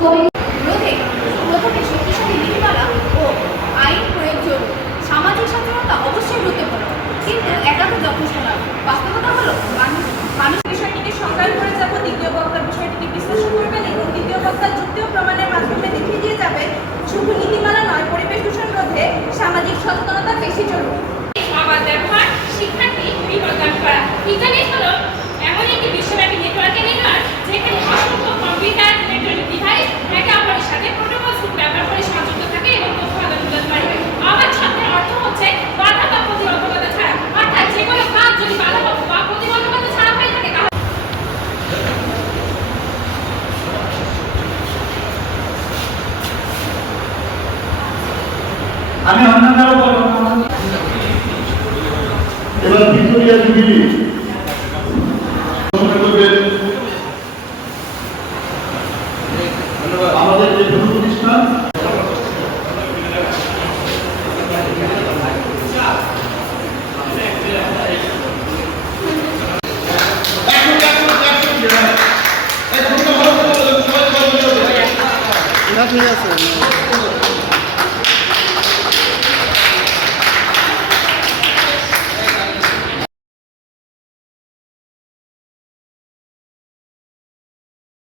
কবি আমি অন্যান্য বলব। ভিক্টোরিয়া ডিগ্রি আমাদের যে প্রতিষ্ঠান ঠিক আছে